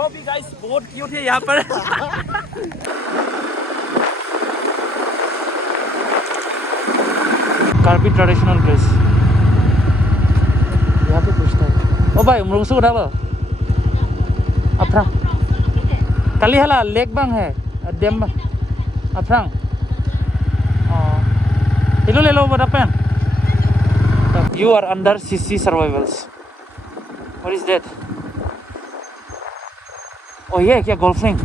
Bro भी guys बहुत cute है यहाँ पर। कार्बी ट्रेडिशनल ड्रेस यहाँ पे पूछता है। ओ भाई मुझसे उठा लो अपना kali hala lek bang hai dem aprang hello lelo berapa? You are under CC survivals. What is that? Oh yeah, क्या गोल्फिंग।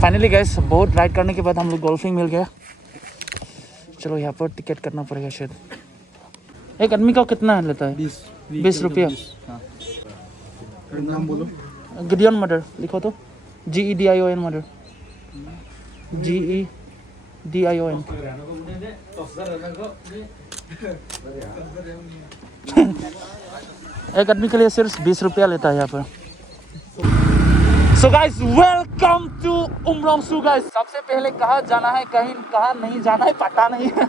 फाइनली गाइस बहुत राइड करने के बाद हम लोग गोल्फिंग मिल गया। चलो यहाँ पर टिकट करना पड़ेगा शायद। एक आदमी का कितना लेता है? 20 रुपया। नाम बोलो। गिडियन मदर लिखो तो GEDION मदर GEDION। एक आदमी के लिए सिर्फ 20 रुपया लेता है यहाँ पर। So guys, welcome to उमरोंगसू guys। सबसे पहले कहाँ जाना है कहाँ नहीं जाना है पता नहीं है।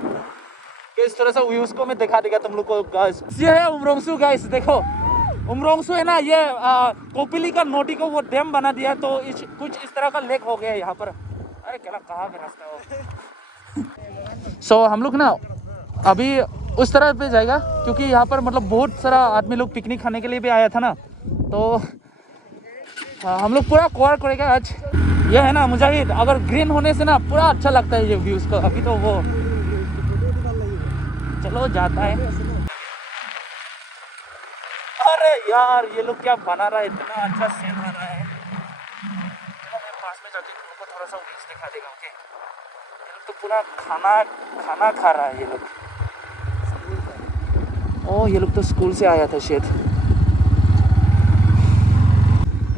इस तरह से व्यूज को मैं दिखा देगा तुम लोग को गाइस। ये है उमरोंगसू गाइस, देखो उमरोंगसू है ना, ये कोपिली का नोटी को वो डैम बना दिया तो कुछ इस तरह का लेक हो गया है यहाँ पर। अरे क्या कहाँ पे रास्ता हो। So हम लोग ना अभी उस तरह पे जाएगा क्योंकि यहाँ पर मतलब बहुत सारा आदमी लोग पिकनिक खाने के लिए भी आया था ना, तो हम लोग पूरा कवर करेगा आज। ये है ना मुजाहिद, अगर ग्रीन होने से ना पूरा अच्छा लगता है ये व्यूज को। अभी तो वो चलो जाता है। अरे यार ये लोग क्या बना रहा है, इतना अच्छा सीन आ रहा है। मैं पास में जाके तुमको थोड़ा सा व्यूज दिखा देगा। ओके, ये लोग तो पूरा खाना खा रहा है ये लोग। ओ ये लोग तो स्कूल से आया था शायद।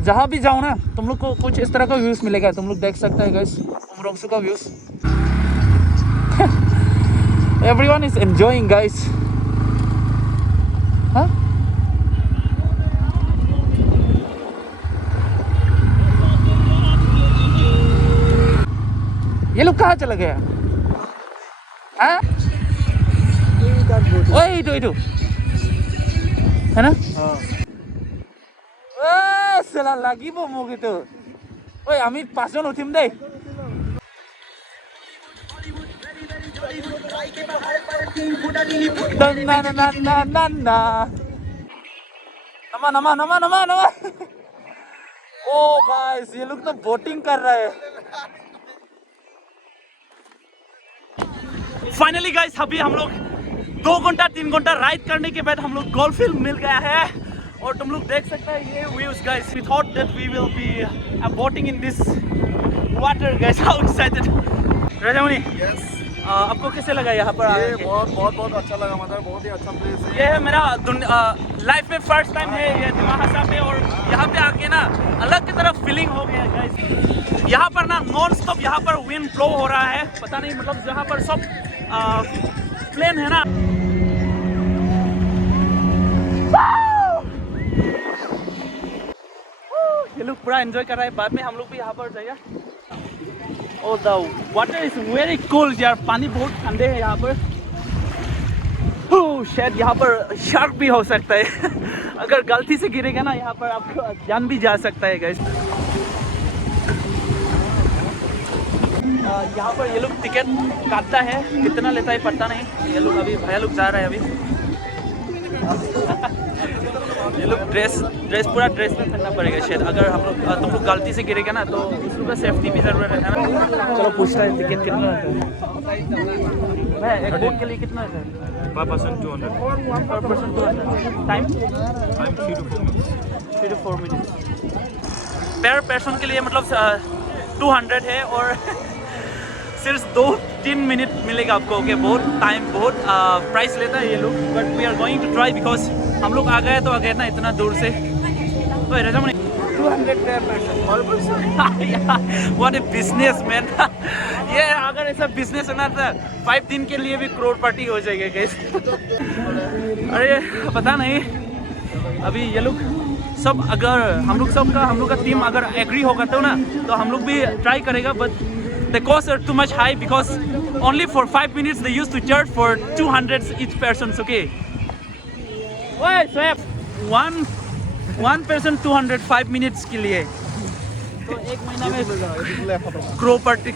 जहाँ भी जाओ ना तुम लोग को कुछ इस तरह का व्यूज मिलेगा, तुम लोग देख सकते हैं गाइस उमरोंगसू का views. Everyone is enjoying guys. हाँ ये लोग कहाँ चला गया? हाँ ओए इटो है ना? salah lagi bomo gitu. Woi, ami pason utim deh. Nama. Oh guys, ये लोग तो बोटिंग कर रहा है। फाइनली गाइस अभी हम लोग 2 घंटा 3 घंटा राइड करने के बाद हम लोग गोल्फिन मिल गया है और तुम लोग देख सकते हैं ये views guys. We thought that we will be boating in this water guys. How excited Rajamuni. Yes आपको कैसे लगा यहाँ पर? ये बहुत अच्छा लगा, मतलब बहुत ही अच्छा प्लेस है। ये है मेरा लाइफ में फर्स्ट टाइम है ये दिमाहासा पे, और यहाँ पे आके ना अलग की तरफ फीलिंग हो गया गाइस। यहाँ पर ना नॉन स्टॉप यहाँ पर विंड फ्लो हो रहा है, पता नहीं मतलब यहाँ पर सब प्लेन है ना। ये लोग पूरा एंजॉय कर रहा है, बाद में हम लोग भी यहाँ पर जाएगा। ओह the water is very cold यार, पानी बहुत ठंडे है यहाँ पर। शायद यहाँ पर शार्क भी हो सकता है। अगर गलती से गिरेगा ना यहाँ पर आपको जान भी जा सकता है गाइस। यहाँ पर ये लोग टिकट काटता है, कितना लेता है पता नहीं। ये लोग अभी भैया लोग जा रहे हैं अभी। ये लोग ड्रेस पूरा ड्रेस में पहनना पड़ेगा शायद, अगर हम लोग तुम लोग गलती से गिरेगा ना तो उसको का सेफ्टी भी जरूरत है ना। चलो पूछता है टिकट कितना है। मैं एक बोट के लिए कितना है? पर पर्सन 200। पर पर्सन 200। Time 3 to 4 minutes। पर पर्सन के लिए मतलब 200 है और सिर्फ 2-3 मिनट मिलेगा आपको। ओके, बहुत टाइम बहुत प्राइस लेता है ये लोग, but we are going to try because हम लोग आ गए तो आ गए ना इतना दूर से। तो राजामुनि 200 पर person. What A business man. ये अगर ऐसा बिजनेस होना था 5 दिन के लिए भी करोड़पति हो जाएगा गाइस। अरे पता नहीं अभी ये लोग सब, अगर हम लोग का टीम अगर एग्री होगा तो ना तो हम लोग भी ट्राई करेगा, but the costs are too much high because only for 5 minutes they used to charge for 200 each person. Okay. Wait, so 1 1 person 205 minutes के लिए, तो एक महीना में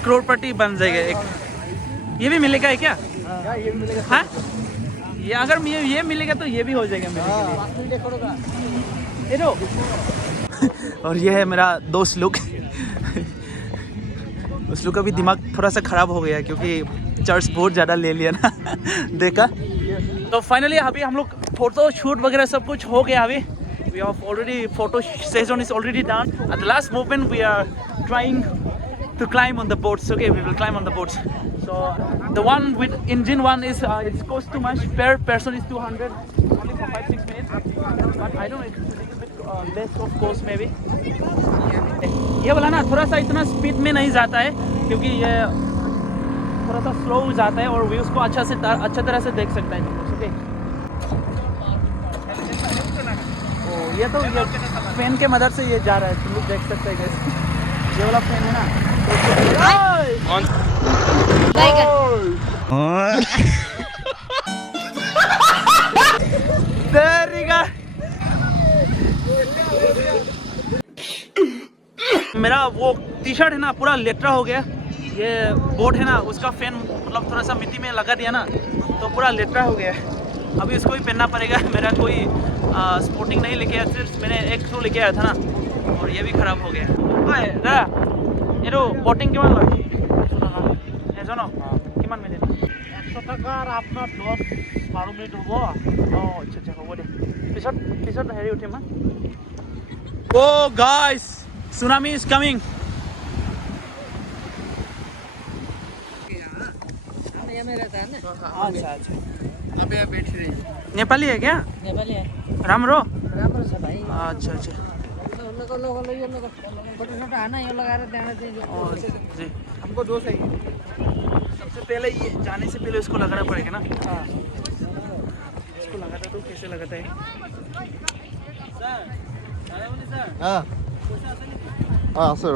करोड़पति बन जाएगा एक। ये भी मिलेगा है क्या? ये भी मिलेगा। हाँ, ये अगर ये मिलेगा तो ये भी हो जाएगा मेरे लिए। ये दो। और ये है मेरा दोस्त लोग। उस लोग का भी दिमाग थोड़ा सा खराब हो गया क्योंकि चर्च बहुत ज़्यादा ले लिया ना। देखा। तो फाइनली अभी हम लोग फोटो शूट वगैरह सब कुछ हो गया। अभी we have already photo session is already done. At the last movement we are trying to climb on the boats. Okay, we will climb on the boats. So the one with engine one is it's cost too much. Per person is 200 only for 5-6 minutes. But I don't know, it's a little bit less of course maybe. ये वाला ना थोड़ा सा इतना speed में नहीं जाता है क्योंकि ये थोड़ा सा स्लो जाता है और व्यूज को अच्छा तरह से देख सकता है। ओके, ये तो फैन के मदद से ये जा रहा है, तुम लोग देख सकते हैं। ये वाला फैन है ना। मेरा वो टी शर्ट है ना पूरा लेटरा हो गया। ये बोट है ना उसका फैन मतलब थोड़ा सा मिट्टी में लगा दिया ना तो पूरा लेटरा हो गया। अभी इसको भी पहनना पड़ेगा। मेरा कोई स्पोर्टिंग नहीं लेके आया, सिर्फ मैंने एक शू लेके आया था ना और ये भी खराब हो गया। ओए दादा, ये तो बोटिंग किमान लगे? 100 টাকা এজন কিমান মিনিট? 100 টাকা আর আপনার 10-12 মিনিট হ'ব। আচ্ছা আচ্ছা হ'ব দে, পিছত হেৰি উঠিম। ও গাইস, tsunami is coming. अच्छा अच्छा, अबे बैठ रही। नेपाली है क्या? नेपाली है। राम्रो छ भाइ। अच्छा अच्छा छोटा है ना, यो लगाएर त्यहाँ जी। हमको 2 चाहिए। सबसे पहले ये जाने से पहले इसको लगाना पड़ेगा ना। इसको लगाता तो कैसे लगाता है? हाँ हाँ सर।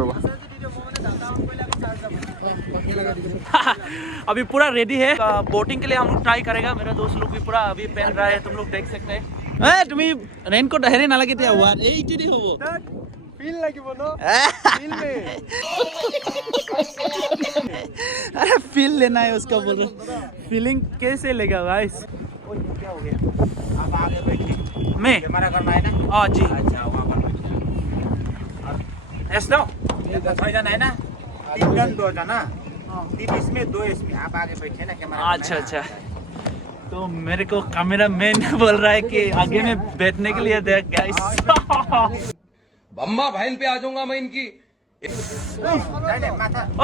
अभी पूरा रेडी है बोटिंग के लिए। हम लोग ट्राई करेगा। मेरा दोस्त लोग भी पूरा अभी पहन रहा है, तुम लोग देख सकते हैं। तुम्हें रेनकोट हेरे ना लगे थे हुआ এইটি হবো फील লাগিব ন फील में। अरे फील लेना है उसका, बोल रहे फीलिंग कैसे लेगा गाइस? क्या हो गया? अब आगे बैठिए। मैं कैमरा करना है ना? हाँ जी। अच्छा वहाँ पर यस नो 6 जन है ना, 3 जन 2 जना, 3 इसमें 2 इसमें। आप आगे बैठिए ना, कैमरा। अच्छा अच्छा, तो मेरे को कैमरा मैन बोल रहा है कि आगे में बैठने के लिए देख गाइस। अम्मा बहन पे आ जाऊंगा मैं इनकी।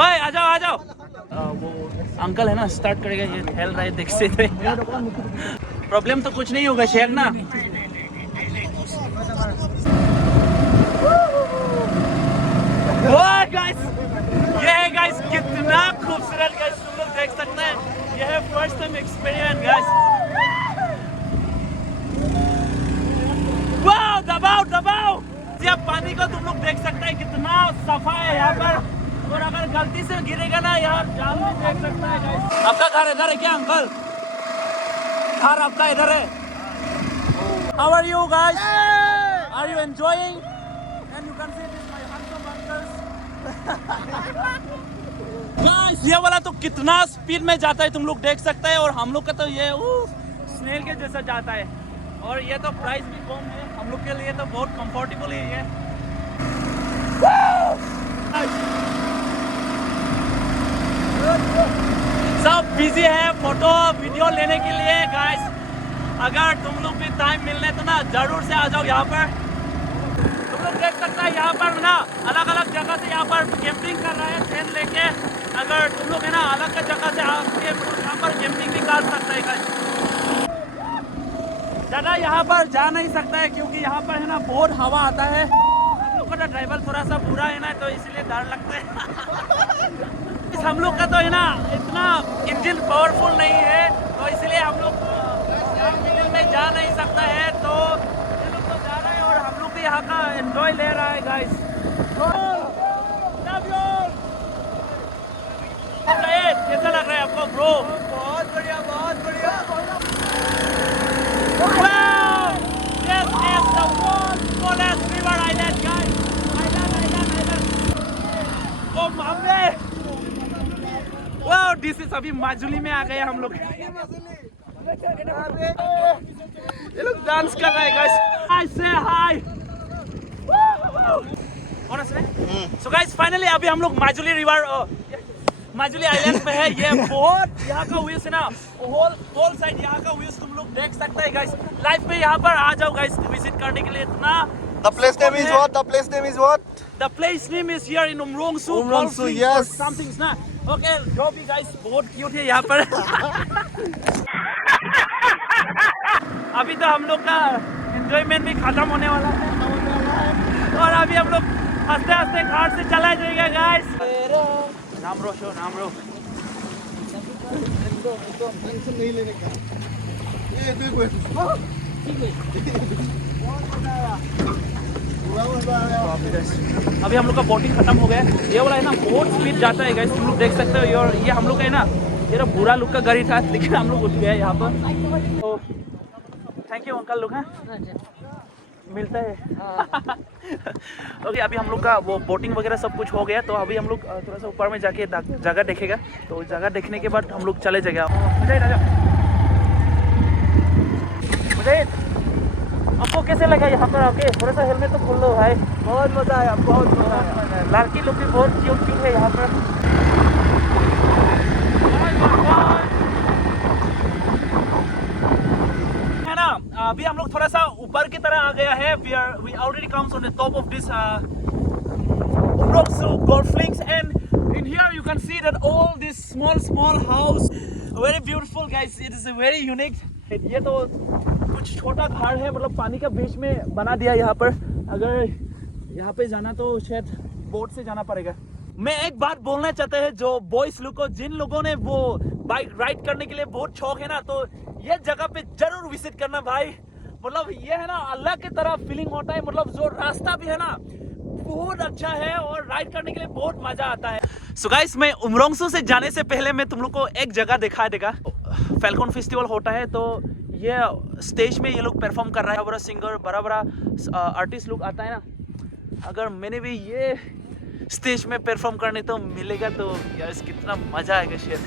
ओए आ जाओ। वो अंकल है ना स्टार्ट करेगा, ये हेल रहा है देख से। प्रॉब्लम तो कुछ नहीं होगा शेयर ना। गाइस ये है गाइस कितना खूबसूरत गाइस, तुम लोग देख सकते हैं। ये है first time experience guys. Wow, दबाओ। जब पानी को तुम लोग देख सकते हैं कितना सफा है यहाँ पर, और अगर गलती से गिरेगा ना यार जान भी देख सकता है गाइस। आपका घर इधर है क्या अंकल? घर आपका इधर है? How are you guys? Are you enjoying? And you can see this my handsome uncles. Guys, ये वाला तो कितना स्पीड में जाता है तुम लोग देख सकते हैं, और हम लोग का तो ये स्नेल के जैसा जाता है। और ये तो प्राइस भी कम है, हम लोग के लिए तो बहुत कंफर्टेबल है ये। सब बिजी है फोटो वीडियो लेने के लिए गाइस। अगर तुम लोग भी टाइम मिलने तो ना जरूर से आ जाओ यहाँ पर। तुम लोग देख सकते हैं यहाँ पर ना अलग अलग जगह से यहाँ पर कैंपिंग कर रहे हैं ट्रेन लेके। अगर तुम लोग है ना अलग जगह से आके यहाँ पर कैंपिंग भी कर सकते हैं गाइस। ज़्यादा यहाँ पर जा नहीं सकता है क्योंकि यहाँ पर है ना बहुत हवा आता है। हम लोग का ड्राइवर थोड़ा सा बुरा है ना, तो इसलिए डर लगता है। हम लोग का तो है ना इतना इंजन पावरफुल नहीं है, तो इसलिए हम लोग में जा नहीं सकता है। तो ये लोग तो जा रहा है और हम लोग भी यहाँ का एंजॉय ले रहा है गाइस। कैसा लग रहा है आपको ब्रो? बहुत बढ़िया, बहुत बढ़िया। Wow! This is the world's tallest this is अभी माजुली में आ गए हम लोग। ये लोग डांस कर रहे हैं गाइस। हाय से हाय। सो गाइस फाइनली अभी हम लोग माजुली रिवर माजुली आइलैंड पे है। ये बहुत यहाँ का व्यूज है ना, होल साइड यहाँ का व्यूज तुम लोग देख सकते हैं गाइस। लाइफ में यहाँ पर आ जाओ गाइस विजिट करने के लिए। इतना The place name is what? The place name is what? The place name is here in Umrongsu. Umrongsu, Golf yes. or something ना। Okay, जो भी guys बहुत क्यूट है यहाँ पर। अभी तो हम लोग का एंजॉयमेंट भी खत्म होने वाला है और अभी हम लोग हंसते हंसते घाट से चला जाएगा गाइस। नाम रोशो नाम रो। टेंशन नहीं लेने का। ये देखो। अभी हम लोग का बोटिंग खत्म हो गया है। ये वाला है ना बहुत स्पीड जाता है गाइस, तुम लोग देख सकते हो। और ये हम लोग का है ना, ये बुरा लुक का गाड़ी था लेकिन हम लोग उठ गए यहाँ पर। तो थैंक यू अंकल लोग हैं, मिलता है। ओके अभी हम लोग का वो बोटिंग वगैरह सब कुछ हो गया, तो अभी हम लोग थोड़ा सा ऊपर में जाके जगह देखेगा। तो जगह देखने के बाद हम लोग चले जाएगा। मुझे आपको कैसे लगा यहाँ पर आके? थोड़ा सा हेलमेट तो खोल लो भाई। बहुत मजा आया, बहुत मजा आया। लड़की लोग भी बहुत क्यूट क्यूट है यहाँ पर। है ना, अभी हम लोग थोड़ा सा ऊपर की तरह आ गया है। we already comes on the top of this Umrongsu golf links, and in here you can see that all this small house, very beautiful guys. It is a very unique. ये तो कुछ छोटा घाट है, मतलब पानी का बीच में बना दिया यहाँ पर। अगर यहाँ पे जाना तो शायद बोट से जाना पड़ेगा। मैं एक बात बोलना चाहता है जो बॉयज लोग को, जिन लोगों ने वो बाइक राइड करने के लिए बहुत शौक है ना, तो ये जगह पे जरूर विजिट करना भाई। मतलब ये है ना अल्लाह की तरह फीलिंग होता है। मतलब जो रास्ता भी है ना बहुत अच्छा है और राइड करने के लिए बहुत मजा आता है। सो गाइस मैं उमरोंगसू से जाने से पहले मैं तुम लोग को एक जगह दिखा देगा। फैल्कन फेस्टिवल होता है, तो ये स्टेज में ये लोग परफॉर्म कर रहा है। बड़ा सिंगर बड़ा आर्टिस्ट लोग आता है ना। अगर मैंने भी ये स्टेज में परफॉर्म करने तो मिलेगा तो यार कितना मजा आएगा शायद।